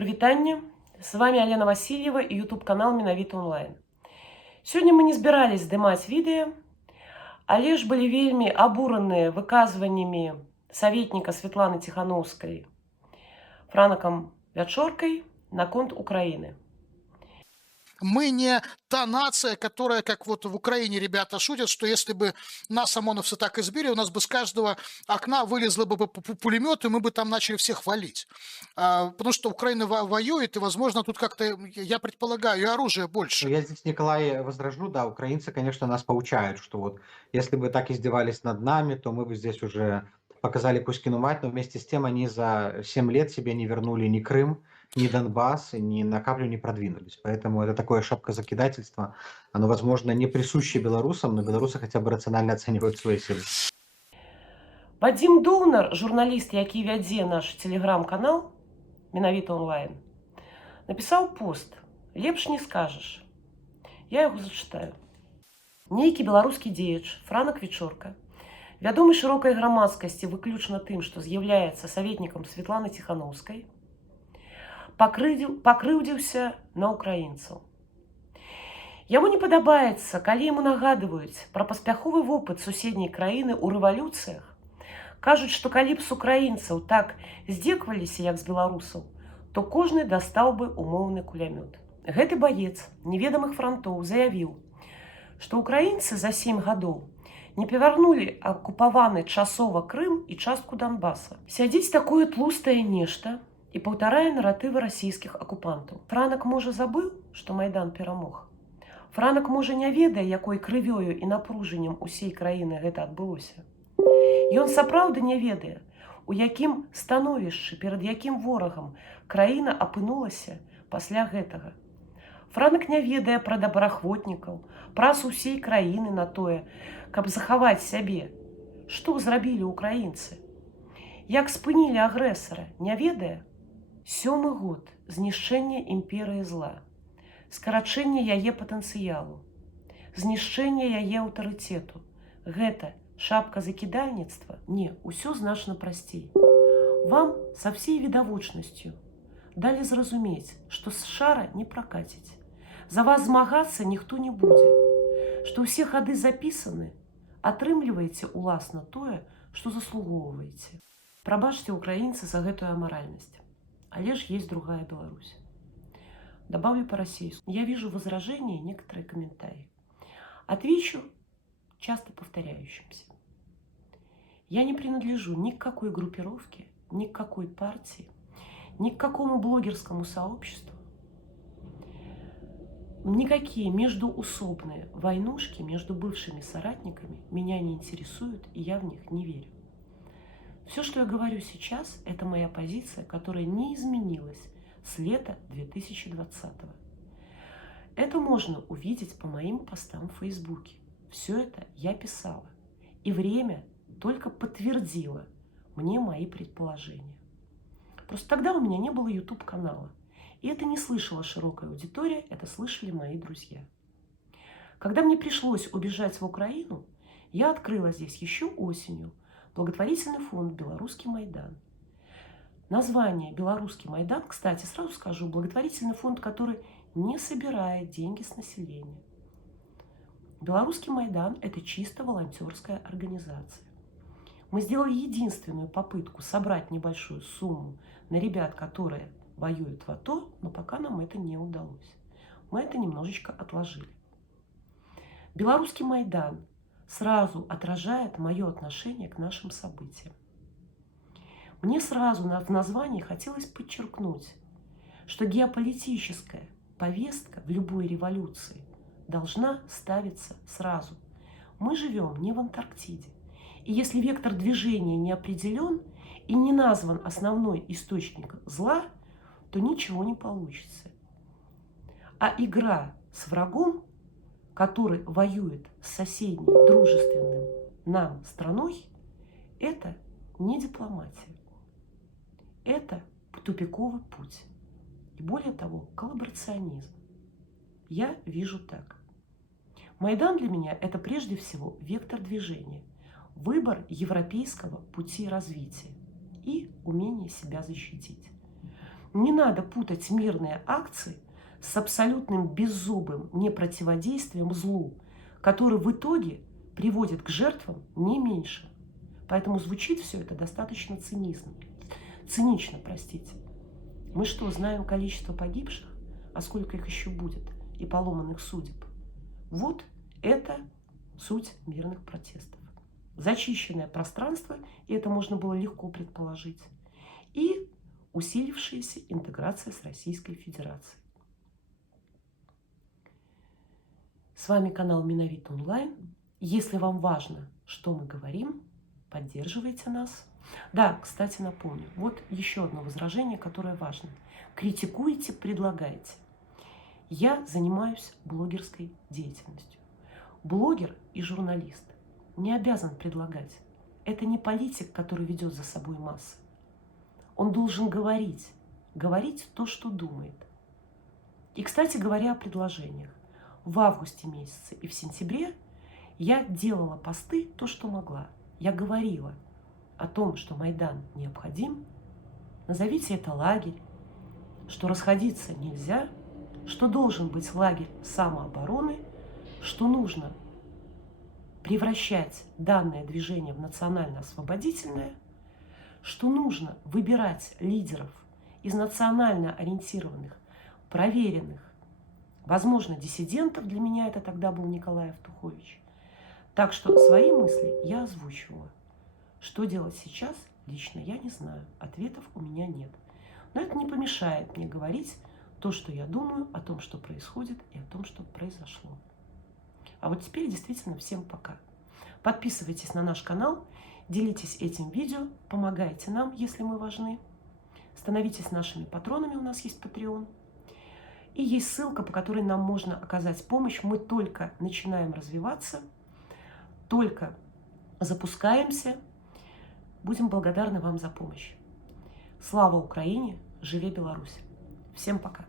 Прывітанне, с вами Алена Васильева и YouTube канал Менавіта онлайн. Сегодня мы не збирались здымаць відэа, але ж былі вельмі абураныя выказваннямі советника Светланы Тихановской Франаком Вячоркой наконт Украины. Мы не та нация, которая, как вот в Украине ребята шутят, что если бы нас ОМОНовцы так избили, у нас бы с каждого окна вылезло бы пулемет, и мы бы там начали всех валить. Потому что Украина воюет, и, возможно, тут как-то, я предполагаю, и оружия больше. Я здесь, Николай, возражу. Да, украинцы, конечно, нас поучают, что вот если бы так издевались над нами, то мы бы здесь уже показали Кузькину мать, но вместе с тем они за 7 лет себе не вернули ни Крым, ни Донбасс, ни на каплю не продвинулись. Поэтому это такое шапкозакидательство. Оно, возможно, не присуще белорусам, но белорусы хотя бы рационально оценивают свои силы. Вадим Доўнар, журналіст, які вядзе наш телеграм-канал Менавіта онлайн, напісаў пост «Лепш не скажаш». Я яго зачытаю. Нейкі беларускі дзеяч Франак Вячорка, вядомы шырокай грамадскасці выключна тым, што з'яўляецца саветнікам Светланы Тихановскай, пакрыўдзіўся на украінцаў. Яму не падабаецца, калі яму нагадваюць пра паспяховы вопыт суседняй краіны ў рэвалюцыях, кажуць, што калі б з украінцаў так здзекаваліся, як з беларусаў, то кожны дастаў бы умоўны кулямёт. Гэты баец неведамых франтоў заявіў, што украінцы за 7 гадоў не павярнулі акупаваны часова Крым і частку Донбасса. Сядзіць такое тлустае нешта і паўтарае наратывы расійскіх акупантаў. Франак, можа, забыў, што Майдан перамог? Франак, можа, не ведае, якой крывёю і напружаннем усей краіны гэта адбылося? Ён сапраўды не ведае, у якім становішчы, перад якім ворагам краіна апынулася пасля гэтага. Франак не ведае пра добраахвотнікаў, праз усей краіны на тое, каб захаваць сябе. Што зрабілі украінцы? Як спынілі агрэсара, не ведае? 7-й год знішчэння імперыі зла, скарачэння яе патэнцыялу, знішчэння яе аўтарытету. Гэта шапказакідальніцтва? Не, усё значна прасцей. Вам со всей відавочнасцю далі зразумець, што з шара не пракаціць. За вас змагацца ніхто не будзе, што ўсе хады запісаны, атрымліваеце уласна тое, што заслугоўваеце. Прабачце, украінцы, за гэтую амаральнасць. Але ж есть другая Беларусь. Добавлю по-российски. Я вижу возражения и некоторые комментарии. Отвечу часто повторяющимся. Я не принадлежу ни к какой группировке, ни к какой партии, ни к какому блогерскому сообществу. Никакие междуусобные войнушки между бывшими соратниками меня не интересуют, и я в них не верю. Все, что я говорю сейчас, это моя позиция, которая не изменилась с лета 2020-го. Это можно увидеть по моим постам в Фейсбуке. Все это я писала. И время только подтвердило мне мои предположения. Просто тогда у меня не было YouTube-канала. И это не слышала широкая аудитория, это слышали мои друзья. Когда мне пришлось убежать в Украину, я открыла здесь еще осенью благотворительный фонд «Белорусский Майдан». Название «Белорусский Майдан», кстати, сразу скажу, благотворительный фонд, который не собирает деньги с населения. «Белорусский Майдан» – это чисто волонтерская организация. Мы сделали единственную попытку собрать небольшую сумму на ребят, которые воюют в АТО, но пока нам это не удалось. Мы это немножечко отложили. «Белорусский Майдан» сразу отражает мое отношение к нашим событиям. Мне сразу в названии хотелось подчеркнуть, что геополитическая повестка в любой революции должна ставиться сразу. Мы живем не в Антарктиде. И если вектор движения не определен и не назван основной источник зла, то ничего не получится. А игра с врагом, который воюет с соседней, дружественным нам страной, это не дипломатия. Это тупиковый путь. И более того, коллаборационизм. Я вижу так. Майдан для меня – это прежде всего вектор движения, выбор европейского пути развития и умение себя защитить. Не надо путать мирные акции с абсолютным беззубым непротиводействием злу, который в итоге приводит к жертвам не меньше. Поэтому звучит все это достаточно цинично, простите. Мы что, знаем количество погибших, а сколько их еще будет, и поломанных судеб? Вот это суть мирных протестов. Зачищенное пространство, и это можно было легко предположить, и усилившаяся интеграция с Российской Федерацией. С вами канал Миновито Онлайн. Если вам важно, что мы говорим, поддерживайте нас. Да, кстати, напомню, вот еще одно возражение, которое важно. Критикуете, предлагаете. Я занимаюсь блогерской деятельностью. Блогер и журналист не обязан предлагать. Это не политик, который ведет за собой массы. Он должен говорить то, что думает. И, кстати говоря, о предложениях. В августе месяце и в сентябре я делала посты то, что могла. Я говорила о том, что Майдан необходим. Назовите это лагерь, что расходиться нельзя, что должен быть лагерь самообороны, что нужно превращать данное движение в национально-освободительное, что нужно выбирать лидеров из национально ориентированных, проверенных, возможно, диссидентов. Для меня это тогда был Николай Евтухович. Так что свои мысли я озвучивала. Что делать сейчас, лично я не знаю. Ответов у меня нет. Но это не помешает мне говорить то, что я думаю о том, что происходит и о том, что произошло. А вот теперь действительно всем пока. Подписывайтесь на наш канал, делитесь этим видео, помогайте нам, если мы важны. Становитесь нашими патронами, у нас есть Patreon. И есть ссылка, по которой нам можно оказать помощь. Мы только начинаем развиваться, только запускаемся. Будем благодарны вам за помощь. Слава Украине! Живе Беларусь! Всем пока!